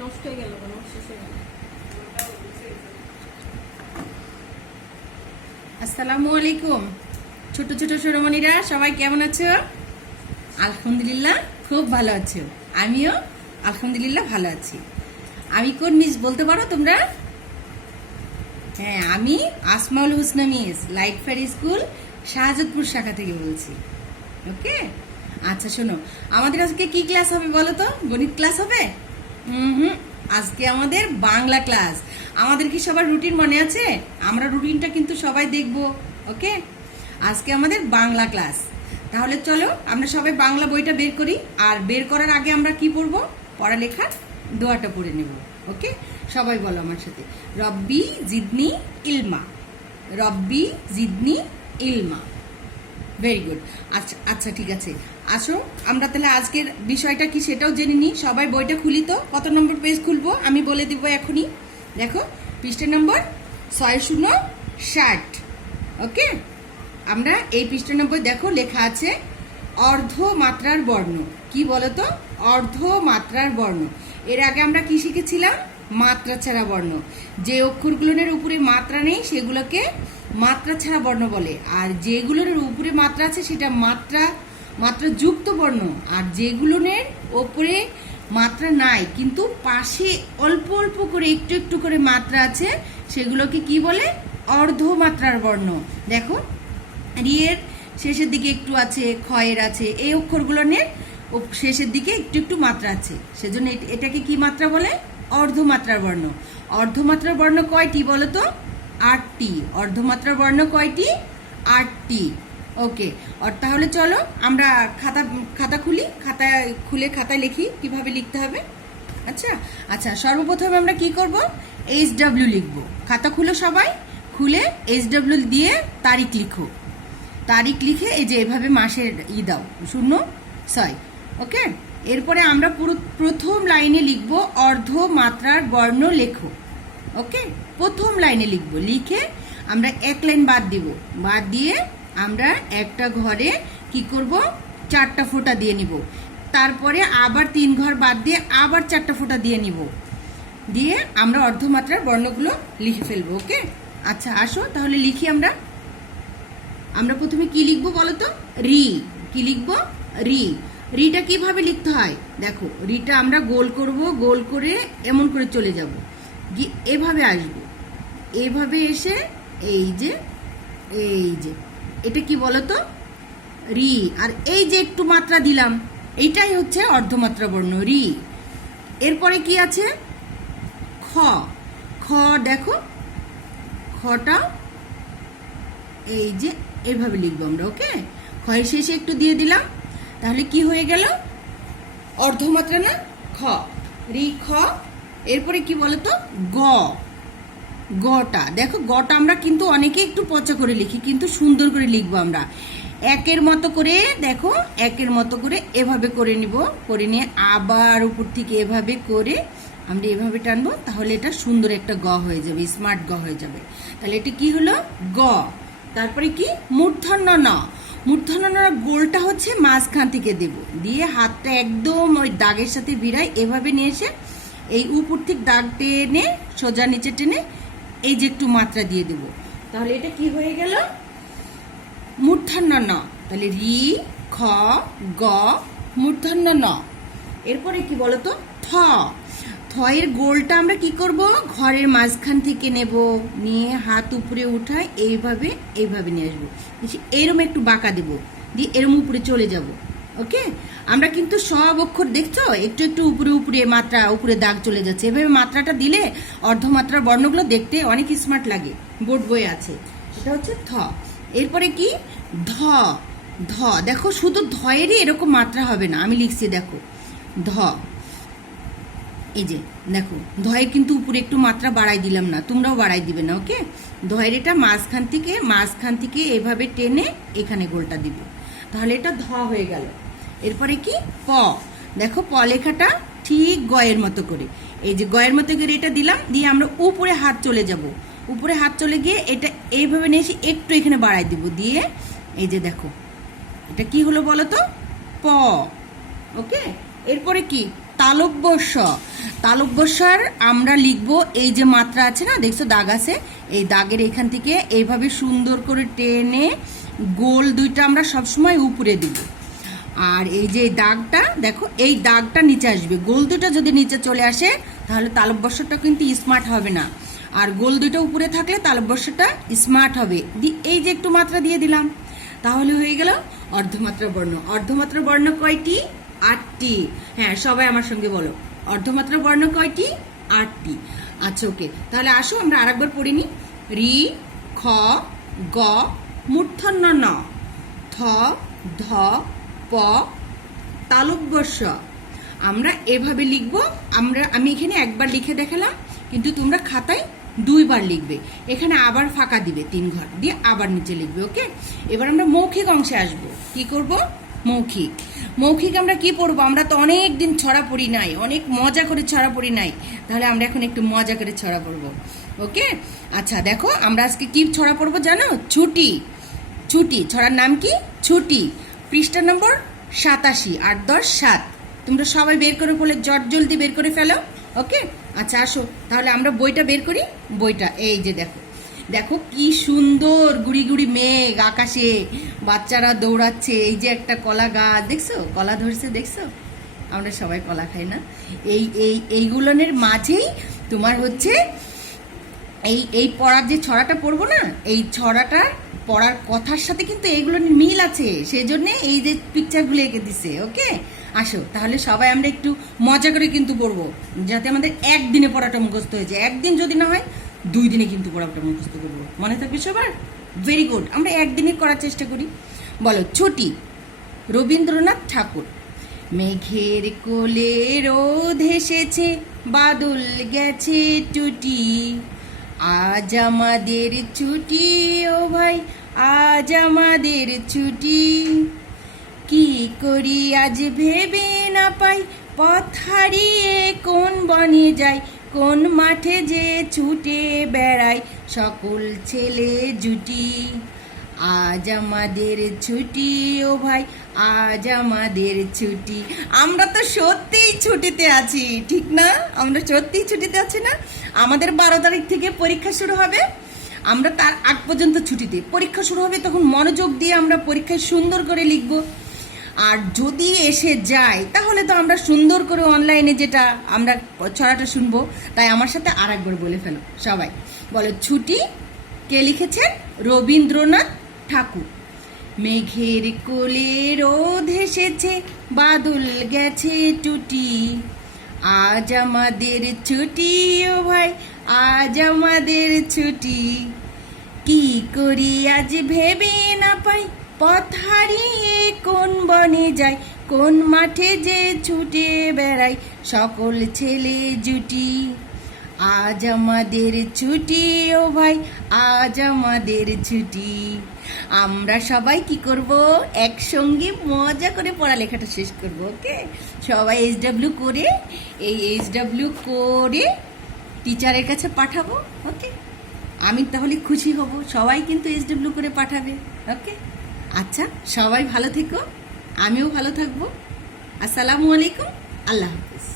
নষ্ট হয়ে গেল, নষ্ট হয়ে গেল। আসসালামু আলাইকুম ছোট ছোট সোনামণিরা, সবাই কেমন আছো? আলহামদুলিল্লাহ খুব ভালো আছো। আমিও আলহামদুলিল্লাহ ভালো আছি। আমি কোন মিস বলতে পারো তোমরা? হ্যাঁ, আমি Asmaul Husna miss, light fair school Shahzadpur শাখা থেকে বলছি। ওকে, আচ্ছা শোনো, আমাদের আজকে কি ক্লাস হবে বলো তো? গণিত ক্লাস হবে? হুম, আজকে আমাদের বাংলা ক্লাস। আমাদের কি সবার রুটিন মনে আছে? আমরা রুটিনটা কিন্তু সবাই দেখব। ওকে, আজকে আমাদের বাংলা ক্লাস। তাহলে চলো আমরা সবাই বাংলা বইটা বের করি। আর বের করার আগে আমরা কি পড়বো? পড়ালেখার দোয়াটা পড়ে নেব। ওকে, সবাই বলো আমার সাথে, রব্বি জিদনি ইলমা। রব্বি জিদনি ইলমা। Very good. আচ্ছা আচ্ছা, ঠিক আছে, আসো আমরা তাহলে আজকের বিষয়টা কি সেটাও জেনে নিই। সবাই বইটা খুলি তো। কত নম্বর পেজ খুলবো আমি বলে দিব এখনই। দেখো, পৃষ্ঠা নম্বর 660। ওকে, আমরা এই পৃষ্ঠা নম্বর দেখো লেখা আছে অর্ধ মাত্রার বর্ণ। কি বলতো? অর্ধ মাত্রার বর্ণ। এর আগে আমরা কি শিখেছিলাম? মাত্রা ছাড়া বর্ণ। যে অক্ষরগুলোর উপরে মাত্রা নেই সেগুলোকে মাত্রা ছাড়া বর্ণ বলে, আর যেগুলোর উপরে মাত্রা আছে সেটা মাত্রা যুক্ত বর্ণ। আর যেগুলোর ওপরে মাত্রা নাই কিন্তু পাশে অল্প অল্প করে একটু একটু করে মাত্রা আছে সেগুলোকে কি বলে? অর্ধ মাত্রার বর্ণ। দেখো, রিয়ের শেষের দিকে একটু আছে, ক্ষয়ের আছে, এই অক্ষরগুলোর শেষের দিকে একটু একটু মাত্রা আছে, সেজন্য এটাকে কি মাত্রা বলে? অর্ধমাত্রার বর্ণ। অর্ধমাত্রার বর্ণ কয়টি বলো তো? 8টি। অর্ধমাত্রার বর্ণ কয়টি? 8টি। ওকে, তাহলে চলো আমরা খাতা খুলি। খাতায় লিখি কিভাবে লিখতে হবে। আচ্ছা আচ্ছা, সর্বপ্রথমে আমরা কি করব? HW লিখব। খাতা খুলো সবাই, খুলে HW দিয়ে তারিখ লিখো। তারিখ লিখে এই যে এভাবে মাসের দাও 06। ওকে, এরপরে আমরা প্রথম লাইনে লিখব অর্ধ মাত্রার বর্ণ লেখো। ওকে, প্রথম লাইনে লিখব, লিখে আমরা এক লাইন বাদ দিব। বাদ দিয়ে আমরা একটা ঘরে কি করব? 4টা ফোঁটা দিয়ে নিব। তারপরে আবার 3 ঘর বাদ দিয়ে আবার 4টা ফোঁটা দিয়ে নিব। দিয়ে আমরা অর্ধমাত্রার বর্ণগুলো লিখে ফেলবো। ওকে, আচ্ছা আসো তাহলে লিখি। আমরা প্রথমে কি লিখবো বলো তো? রি। কি লিখবো? রি। রিটা কিভাবে লিখতে হয় দেখো। রিটা আমরা গোল করব, গোল করে এমন করে চলে যাব, এভাবে আসবো, এভাবে এসে এই যে এটা কি বলতো? রি। আর এই যে একটু মাত্রা দিলাম, এইটাই হচ্ছে অর্ধমাত্রা বর্ণ, রি। এরপরে কি আছে? খ। খ দেখো, খটা এই যে এভাবে লিখবো আমরা। ওকে, ক্ষয়ের শেষে একটু দিয়ে দিলাম, তাহলে কি হয়ে গেল? অর্ধমাত্রা না? খ, রি খ। এরপরে কি বলতো? গ। গটা দেখো, গটা আমরা কিন্তু অনেকে একটু পচা করে লিখি, কিন্তু সুন্দর করে লিখবো আমরা। একের মতো করে দেখো, একের মতো করে এভাবে করে নিব, করে নিয়ে আবার উপর থেকে এভাবে করে আমরা এভাবে টানবো, তাহলে এটা সুন্দর একটা গ হয়ে যাবে, স্মার্ট গ হয়ে যাবে। তাহলে এটা কি হলো? গ। তারপরে কি? মূর্ধন্য ন। মূর্ধন্য ন গোলটা হচ্ছে মাঝখান থেকে দেব, দিয়ে হাতটা একদম ওই দাগের সাথে ভিড়াই, এভাবে নিয়ে এসে এই উপর থেকে দাগ টেনে সোজা নিচে টেনে এই যে একটু মাত্রা দিয়ে দেব, তাহলে এটা কি হয়ে গেল? মূর্ধন্য ন। তাহলে রি খ গ মূর্ধন্য ন। এরপরে কি বলতো? থ। থয়ের গোলটা আমরা কি করব? ঘরের মাঝখান থেকে নেব, নিয়ে হাত উপরে উঠায় এইভাবে নিয়ে আসবো, এরম একটু বাঁকা দেব, দিয়ে এরম উপরে চলে যাব। ওকে, আমরা কিন্তু সব অক্ষর দেখছো একটু একটু উপরে উপরে মাত্রা, উপরে দাগ চলে যাচ্ছে। এভাবে মাত্রাটা দিলে অর্ধমাত্রার বর্ণগুলো দেখতে অনেক স্মার্ট লাগে। বোর্ড বই আছে, এটা হচ্ছে থ। এরপরে কি? ধ। ধ দেখো, শুধু ধয়েরই এরকম মাত্রা হবে না, আমি লিখছি দেখো, ধ। এই যে দেখো, ধয়ের কিন্তু উপরে একটু মাত্রা বাড়াই দিলাম না, তোমরাও বাড়াই দিবে না। ওকে, ধয়ের এটা মাঝখান থেকে এভাবে টেনে এখানে গোলটা দিব, তাহলে এটা ধ হয়ে গেল। এরপরে কি? প। দেখো, প লেখাটা ঠিক গয়ের মতো করে, এই যে গয়ের মতো করে এটা দিলাম, দিয়ে আমরা উপরে হাত চলে যাব, উপরে হাত চলে গিয়ে এটা এইভাবে নিয়ে এসে একটু এখানে বাড়াই দিব, দিয়ে এই যে দেখো এটা কি হলো বলো তো? প। ওকে, এরপরে কি? ত। তালব্য স। তালব্য স্বর আমরা লিখবো, এই যে মাত্রা আছে না, দেখছো দাগ আছে, এই দাগের এখান থেকে এইভাবে সুন্দর করে টেনে গোল দুইটা আমরা সবসময় উপরে দিব। আর এই যে দাগটা দেখো, এই দাগটা নিচে আসবে। গোল দুইটা যদি নিচে চলে আসে তাহলে তালব্য স্বরটা কিন্তু স্মার্ট হবে না, আর গোল দুইটা উপরে থাকলে তালব্য স্বরটা স্মার্ট হবে। এই যে একটু মাত্রা দিয়ে দিলাম, তাহলে হয়ে গেল অর্ধমাত্রা বর্ণ। অর্ধমাত্রা বর্ণ কয়টি? 8টি। হ্যাঁ, সবাই আমার সঙ্গে বলো, অর্ধমাত্রা বর্ণ কয়টি? 8টি। আচ্ছা, ওকে, তাহলে আসো আমরা আরেকবার পড়ে নিই। রি, খ, গ, মূর্ধন্য ন, থ, ধ, প, তালব্য স। আমরা এভাবে লিখব। আমি এখানে একবার লিখে দেখালাম, কিন্তু তোমরা খাতায় 2বার লিখবে। এখানে আবার ফাঁকা দিবে 3 ঘর দিয়ে, আবার নিচে লিখবে। ওকে, এবার আমরা মৌখিক অংশে আসব। কি করব? মৌখিক। মৌখিক আমরা কি পড়বো? আমরা তো অনেক দিন ছড়া পড়ি নাই, অনেক মজা করে ছড়া পড়ি নাই, তাহলে আমরা এখন একটু মজা করে ছড়া পড়বো। ওকে, আচ্ছা দেখো, আমরা আজকে কি ছড়া পড়বো জানো? ছুটি। ছুটি ছড়ার নাম কি? ছুটি। পৃষ্ঠা নম্বর 87, 8, 10, 7। তোমরা সবাই বের করে ফেলে, জলদি বের করে ফেলো। ওকে, আচ্ছা আসো তাহলে আমরা বইটা বের করি। বইটা এই যে দেখো, দেখো কি সুন্দর গুড়ি গুড়ি মেঘ আকাশে, বাচ্চারা দৌড়াচ্ছে। এই যে একটা কলা গাছ, দেখছো কলা ধরছে, দেখছো? আমরা সবাই কলা খাই না? এইগুলোনের মাঝেই তোমার হচ্ছে এই পড়ার যে ছড়াটা পড়বো না, এই ছড়াটা পড়ার কথার সাথে কিন্তু এইগুলোর মিল আছে, সেই জন্য এই যে পিকচারগুলো এঁকে দিছে। ওকে, আসো তাহলে সবাই আমরা একটু মজা করে কিন্তু পড়বো, যাতে আমাদের একদিনে পড়াটা মুখস্থ হয়ে যায়। একদিন যদি না হয় 2 দিনে কিন্তু পড়াটা মুখস্থ করবো। মনে থাকবে সবার? ভেরি গুড, আমরা একদিনে করার চেষ্টা করি। বলো, ছুটি। রবীন্দ্রনাথ ঠাকুর। মেঘের কোলে রোদ এসেছে, বাদল গেছে টুটি, আজ আমাদের ছুটি ও ভাই, আজ আমাদের ছুটি, কি করি আজ ভেবে না পাই, পথ হারিয়ে কোন বনে যাই, কোন মাঠে যে ছুটে বেড়াই, সকল ছেলে জুটি, আজ আমাদের ছুটি ও ভাই, আজ আমাদের ছুটি। আমরা তো সত্যিই ছুটিতে আছি, ঠিক না? আমরা সত্যিই ছুটিতে আছি না? আমাদের 12 তারিখ থেকে পরীক্ষা শুরু হবে, আমরা তার আগ পর্যন্ত ছুটিতে। পরীক্ষা শুরু হবে, তখন মনোযোগ দিয়ে আমরা পরীক্ষায় সুন্দর করে লিখব। আর যদি এসে যায় তাহলে তো আমরা সুন্দর করে অনলাইনে যেটা আমরা ছড়াটা শুনবো। তাই আমার সাথে আর একবার বলে ফেলো সবাই। বলো, ছুটি কে লিখেছেন? রবীন্দ্রনাথ ঠাকুর। মেঘের কোলে রোদ এসেছে, বাদল গেছে টুটি, আজ আমাদের ছুটি ও ভাই, আজ আমাদের ছুটি, কি করি আজ ভেবে না পাই, পথ হারিয়ে কোন বনে যাই, কোন মাঠে যে ছুটে বেড়াই, সকল ছেলে জুটি, আজ আমাদের ছুটি ও ভাই, আজ আমাদের ছুটি। আমরা সবাই কি করব? একসঙ্গে মজা করে পড়ালেখাটা শেষ করব। ওকে, সবাই SW করে, এই SW করে টিচারের কাছে পাঠাবো। ওকে, আমি তাহলে খুশি হব, সবাই কিন্তু SW করে পাঠাবে। ওকে, আচ্ছা সবাই ভালো থেকো, আমিও ভালো থাকবো। আসসালামু আলাইকুম, আল্লাহ হাফিজ।